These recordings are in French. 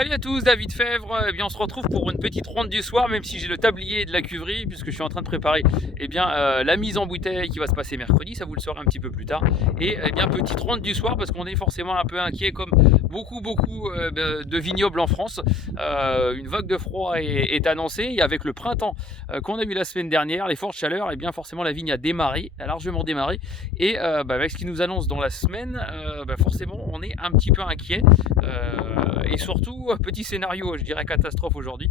Salut à tous, David Fèvre. Eh bien, on se retrouve pour une petite ronde du soir, même si j'ai le tablier de la cuverie, puisque je suis en train de préparer la mise en bouteille qui va se passer mercredi, ça vous le saurez un petit peu plus tard. Et petite ronde du soir, parce qu'on est forcément un peu inquiet, comme beaucoup de vignobles en France. Une vague de froid est annoncée, et avec le printemps qu'on a eu la semaine dernière, les fortes chaleurs, forcément la vigne a démarré, a largement démarré. Et avec ce qui nous annonce dans la semaine, forcément on est un petit peu inquiet. Et surtout, petit scénario, je dirais catastrophe aujourd'hui.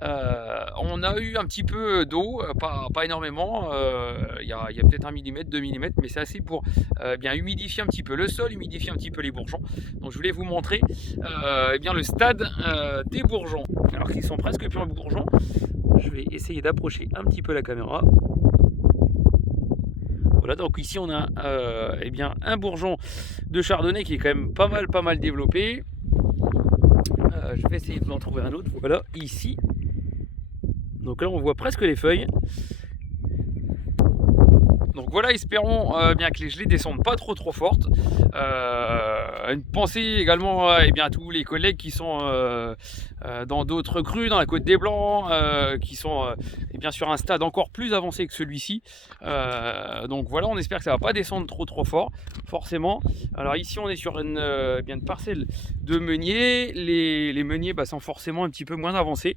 On a eu un petit peu d'eau, pas énormément. Il y a peut-être 1 mm, 2 mm, mais c'est assez pour humidifier un petit peu le sol, humidifier un petit peu les bourgeons. Donc je voulais vous montrer le stade des bourgeons. Alors qu'ils sont presque plus en bourgeons. Je vais essayer d'approcher un petit peu la caméra. Voilà, donc ici on a un bourgeon de chardonnay qui est quand même pas mal développé. Je vais essayer de vous en trouver un autre. Voilà, ici. Donc là on voit presque les feuilles. Donc voilà, espérons que les gelées descendent pas trop fortes. Une pensée également à tous les collègues qui sont dans d'autres crues, dans la Côte des Blancs, qui sont sur un stade encore plus avancé que celui-ci. Donc voilà, on espère que ça va pas descendre trop fort, forcément. Alors ici on est sur une parcelle de meuniers. Les meuniers sont forcément un petit peu moins avancés.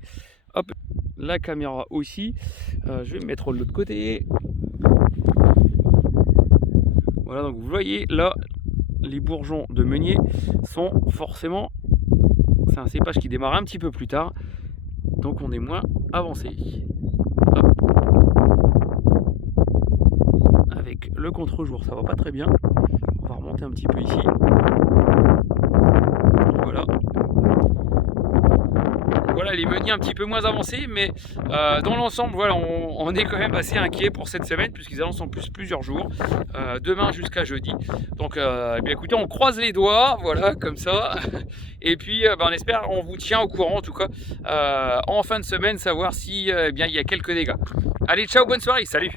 Hop, la caméra aussi. Je vais me mettre de l'autre côté. Voilà, donc vous voyez là, les bourgeons de meunier sont forcément, c'est un cépage qui démarre un petit peu plus tard, donc on est moins avancé. Hop. Avec le contre-jour, ça va pas très bien. On va remonter un petit peu ici. Voilà les meuniers un petit peu moins avancés, mais dans l'ensemble, voilà, on est quand même assez inquiet pour cette semaine, puisqu'ils annoncent en plus plusieurs jours, demain jusqu'à jeudi. Donc écoutez, on croise les doigts, voilà, comme ça. Et puis on espère, on vous tient au courant en tout cas en fin de semaine, savoir si il y a quelques dégâts. Allez, ciao, bonne soirée, salut.